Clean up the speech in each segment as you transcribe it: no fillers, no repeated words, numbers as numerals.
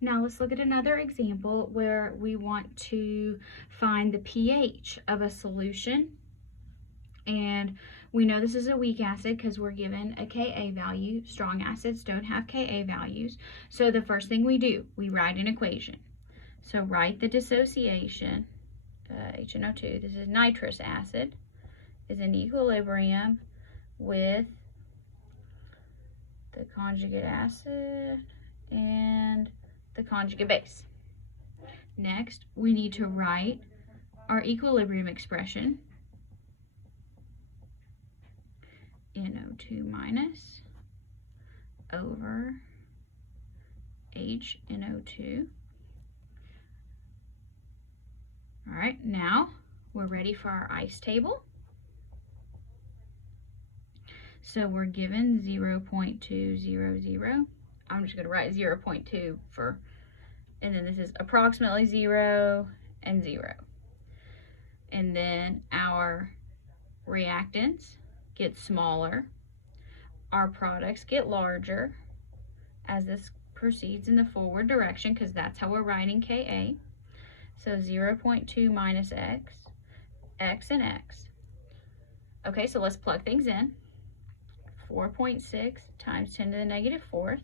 Now let's look at another example where we want to find the pH of a solution. And we know this is a weak acid because we're given a Ka value. Strong acids don't have Ka values. So the first thing we do, we write an equation. So write the dissociation, HNO2, this is nitrous acid, is in equilibrium with the conjugate acid and the conjugate base. Next, we need to write our equilibrium expression. NO2 minus over HNO2. All right, now we're ready for our ice table. So we're given 0.200. I'm just going to write 0.2 for, and then this is approximately 0 and 0. And then our reactants get smaller. Our products get larger as this proceeds in the forward direction because that's how we're writing Ka. So 0.2 minus x, x and x. Okay, so let's plug things in. 4.6 times 10 to the negative fourth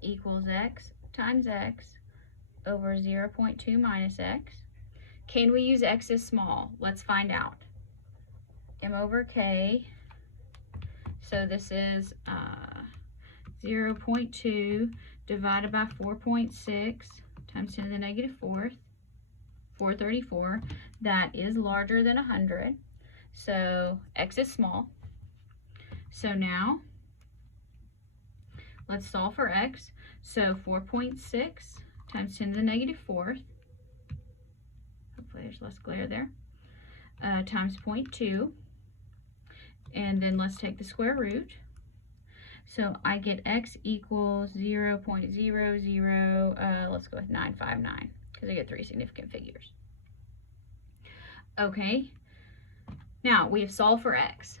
equals x times x over 0.2 minus x. Can we use x as small? Let's find out. M over K, so this is 0.2 divided by 4.6 times 10 to the negative fourth, 434. That is larger than 100, so x is small. So now, let's solve for x. So 4.6 times 10 to the negative fourth, hopefully there's less glare there, times 0.2. And then let's take the square root. So I get x equals 0.00, let's go with 959, because I get 3 significant figures. Okay, now we have solved for x.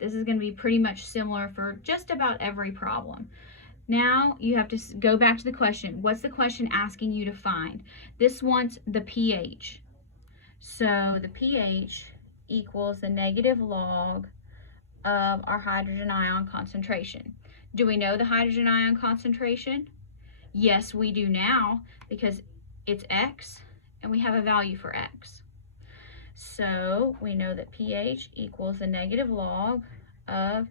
This is going to be pretty much similar for just about every problem. Now you have to go back to the question. What's the question asking you to find? This wants the pH. So the pH equals the negative log of our hydrogen ion concentration. Do we know the hydrogen ion concentration? Yes, we do now because it's x and we have a value for x. So we know that pH equals the negative log of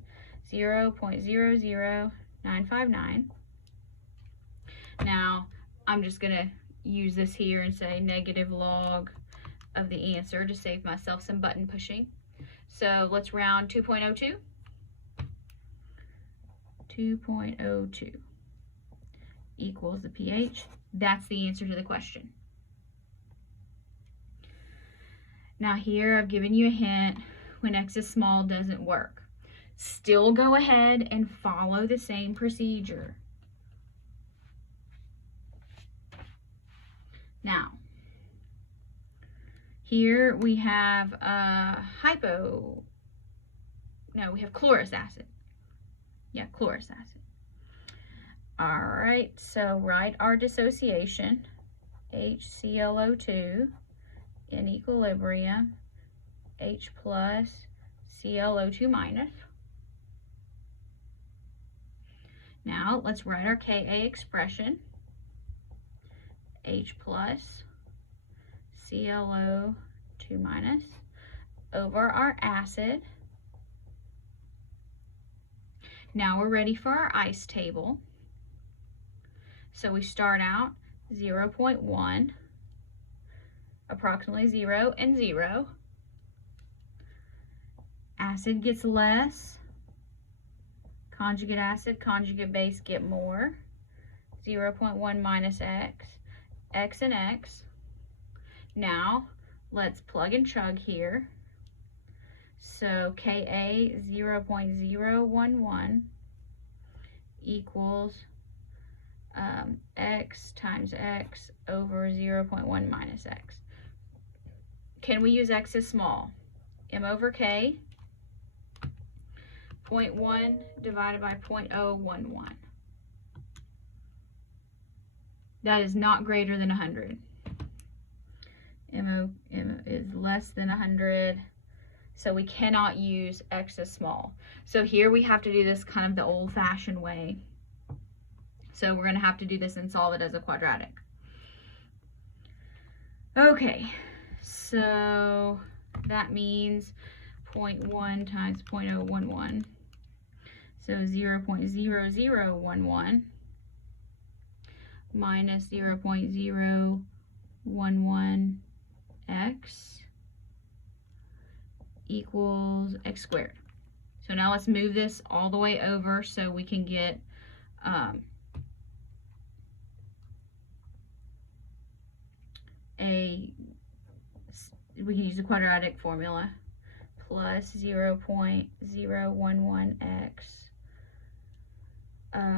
0.00959. Now I'm just going to use this here and say negative log of the answer to save myself some button pushing. So let's round 2.02. 2.02 equals the pH. That's the answer to the question. Now here I've given you a hint. When x is small, doesn't work. Still go ahead and follow the same procedure. Now, here we have we have chlorous acid. Yeah, chlorous acid. All right, so write our dissociation, HClO2 in equilibrium, H plus ClO2 minus. Now let's write our Ka expression, H plus ClO2 minus over our acid. Now we're ready for our ice table. So we start out 0.1, approximately 0 and 0. Acid gets less. Conjugate acid, conjugate base get more. 0.1 minus x, x and x. Now let's plug and chug here. So Ka 0.011 equals x times x over 0.1 minus x. Can we use x as small? M over K, 0.1 divided by 0.011. that is not greater than 100. MO is less than 100. So we cannot use x as small. So here we have to do this kind of the old-fashioned way. So we're going to have to do this and solve it as a quadratic. Okay, so that means 0.1 times 0.011. So 0.0011 minus 0.011x equals x squared. So now let's move this all the way over so we can get we can use the quadratic formula, plus 0.011x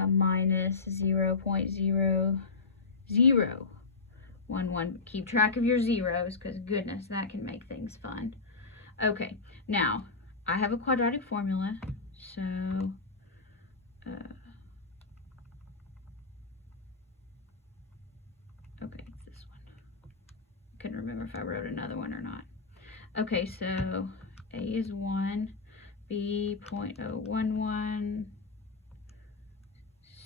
minus 0.0011. Keep track of your zeros, because goodness, that can make things fun. Okay, now I have a quadratic formula, so okay, it's this one. Couldn't remember if I wrote another one or not. Okay, so A is 1, B 0.011,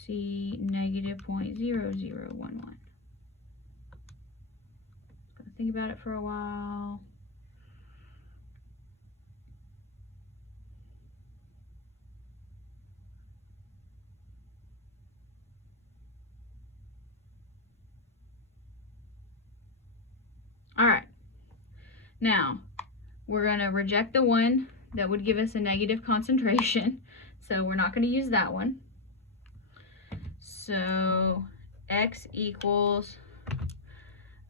C negative 0.0011. Gotta think about it for a while. All right, now we're going to reject the one that would give us a negative concentration, so we're not going to use that one. So x equals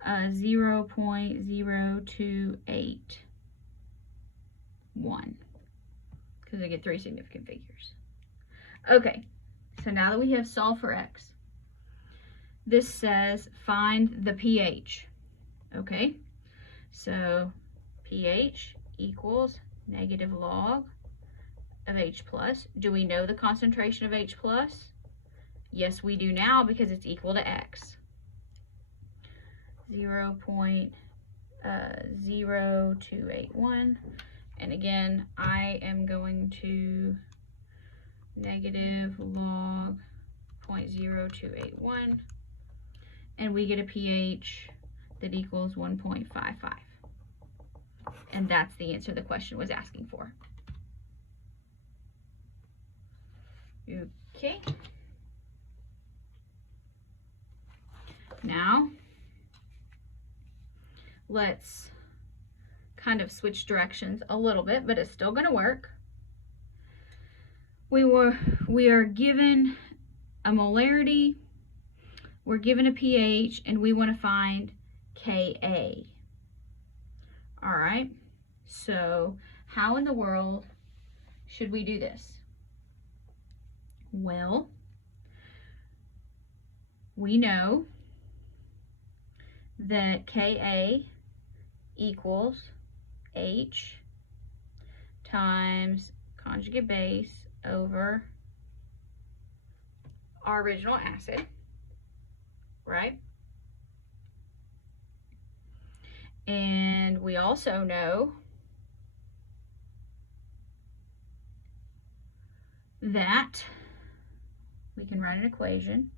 0.0281, because I get 3 significant figures. Okay, so now that we have solved for x, this says find the pH. Okay, so pH equals negative log of H plus. Do we know the concentration of H plus? Yes, we do now, because it's equal to X. 0.0281. And again, I am going to negative log 0.0281. And we get a pH that equals 1.55. And that's the answer the question was asking for. Okay. Now, let's kind of switch directions a little bit, but it's still going to work. We are given a molarity, we're given a pH, and we want to find Ka. All right, so how in the world should we do this? Well, we know that Ka equals H times conjugate base over our original acid, right? And we also know that we can write an equation,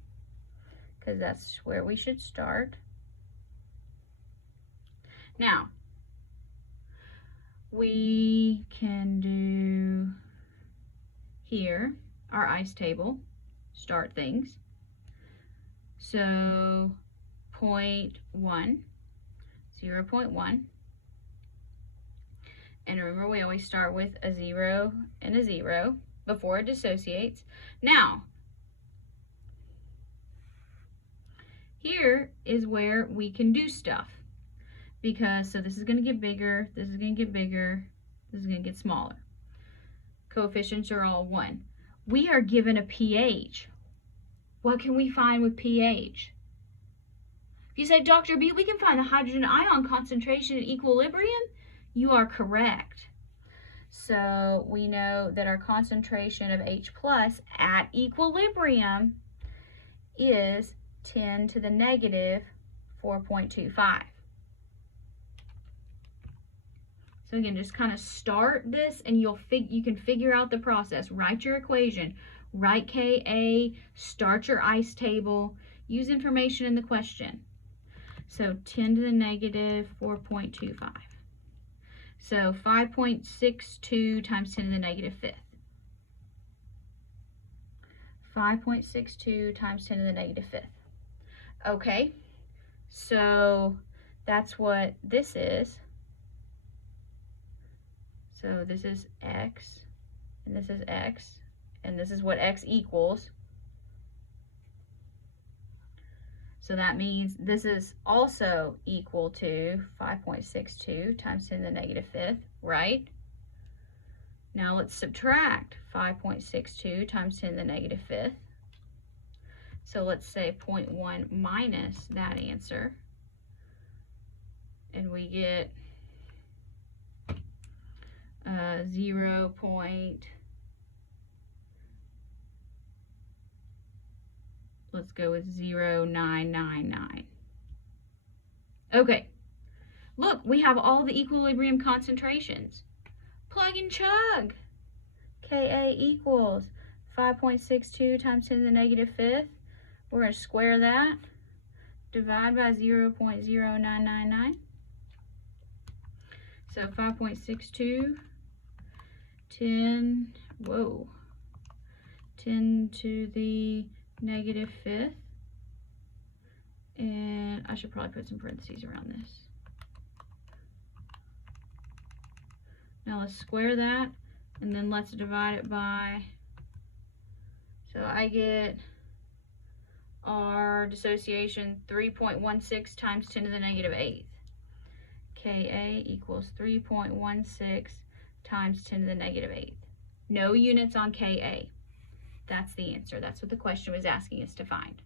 because that's where we should start. Now, we can do here our ice table, start things. So 0.1, 0.1. And remember, we always start with a 0 and a 0 before it dissociates. Now, here is where we can do stuff. Because, so this is going to get bigger, this is going to get bigger, this is going to get smaller. Coefficients are all 1. We are given a pH. What can we find with pH? If you say, Dr. B, we can find the hydrogen ion concentration at equilibrium, you are correct. So we know that our concentration of H plus at equilibrium is 10 to the negative 4.25. So again, just kind of start this and you can figure out the process. Write your equation, write Ka, start your ice table, use information in the question. So 10 to the negative 4.25. So 5.62 times 10 to the negative fifth. 5.62 times 10 to the negative fifth. Okay, so that's what this is. So this is x, and this is x, and this is what x equals. So that means this is also equal to 5.62 times 10 to the negative fifth, right? Now let's subtract 5.62 times 10 to the negative fifth. So let's say 0.1 minus that answer, and we get 0. Let's go with 0.999. Okay, look, we have all the equilibrium concentrations. Plug and chug. Ka equals 5.62 times 10 to the negative fifth. We're going to square that. Divide by 0.0999. So 5.62, 10 to the negative fifth. And I should probably put some parentheses around this. Now let's square that, and then let's divide it by, so I get our dissociation 3.16 times 10 to the negative eighth. Ka equals 3.16 times 10 to the negative eighth. No units on Ka. That's the answer. That's what the question was asking us to find.